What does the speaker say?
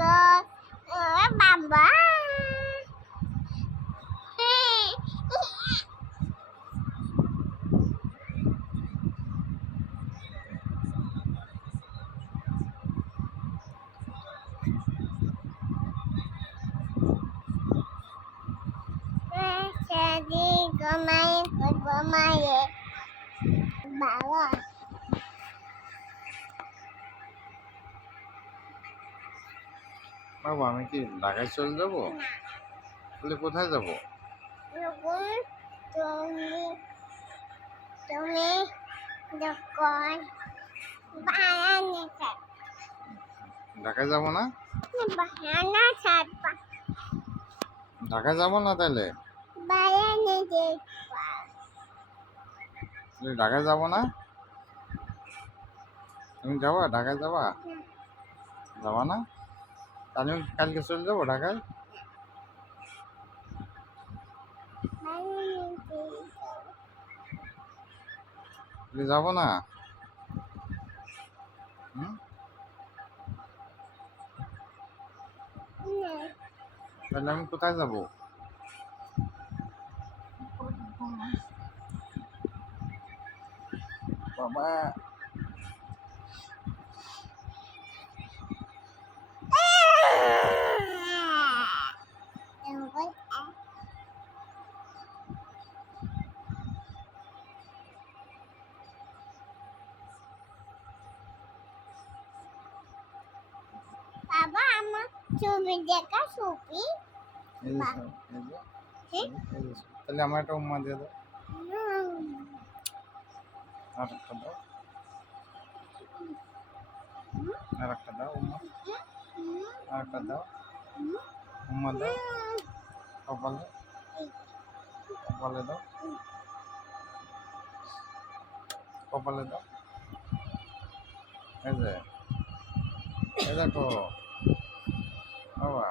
বাবা jadi main bermain bawa বাবা আমি কি ঢাকায় চলে যাবো? তাহলে কোথায় যাব? তুমি তুমি যখন বানানে ঢাকায় যাব না? বানানা ছাড়বা ঢাকায় যাব না তাহলে? বানানে দেখবা ঢাকায় যাব না? তুমি যাবা? ঢাকায় যাবা? যাবা না? তাহলে আমি কালকে চলে যাবো ঢাকায়? যাব না? তাহলে আমি কোথায় যাব? বাবা বাবা আমার ছবি দেখা ছবি তাহলে আমার একটা উম্মা দিয়ে দাও, আর একটা দাও, আর একটা দাও উম্মা, আর একটা দাও উম্মা দাও, কপালে কপালে দাও, কপালে দাও। এই যে এই দেখো বাবা।